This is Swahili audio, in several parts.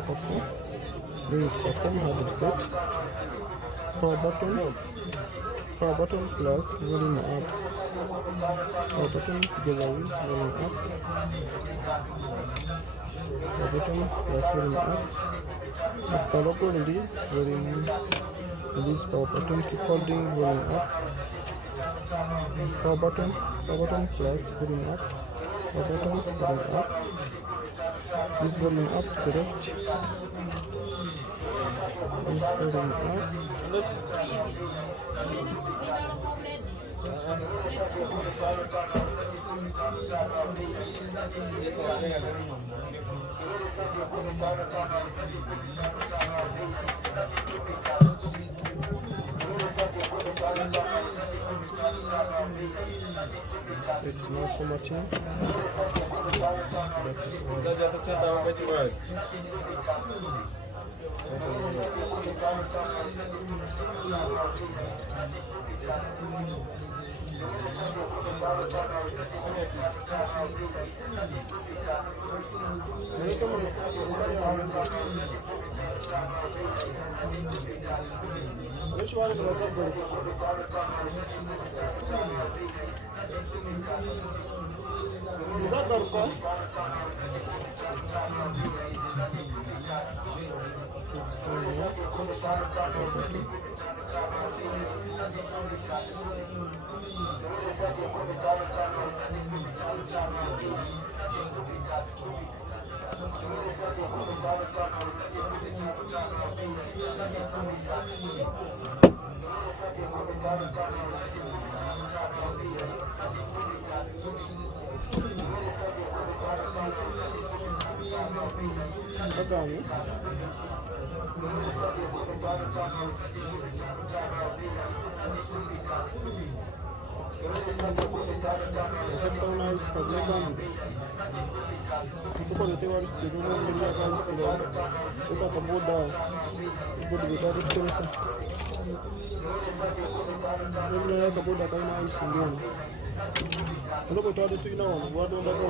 perform. Then perform hard reset. Power button plus volume up. Power button together with volume up. Power button plus volume up. After local release, volume release power button, keep holding volume up. Power button plus volume up. Power button volume up. This volume up, select. This volume up. It's not so much in. Você adianta sentar o pet vai. Which one was that good? Is that the call? It's still here. Okay. Nice, people they were to do media guys to the Kaboda, good without it. Kaboda kind of nice Indian. Look at the two now, what on the go?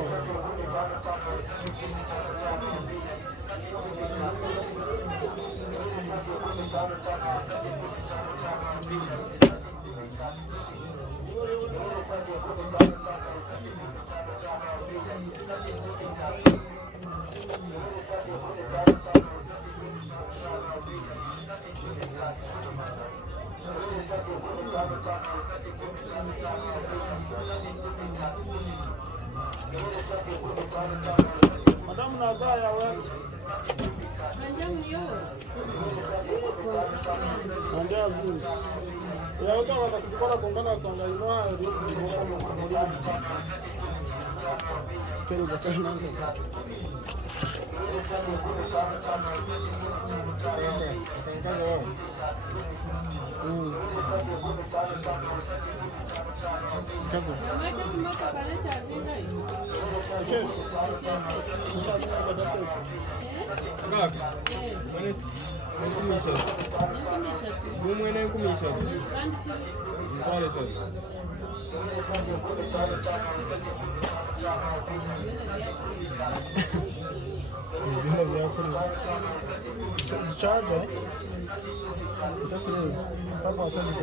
Madam Nazaya, what? Andazi. Ya uta watakukora kongana sanga you know how it is. Kero za kana nanga. Kaza. Mamacha tumaka kana cha zinga hiyo. Yes. Sasa baada ya Ngapi? Mane nkumisha. Nkumisha tu. Mumwe nkumisha tu. Kandi si. Nkale sasa. Vile vya kule. Charger. Itakuwa. Papa asante.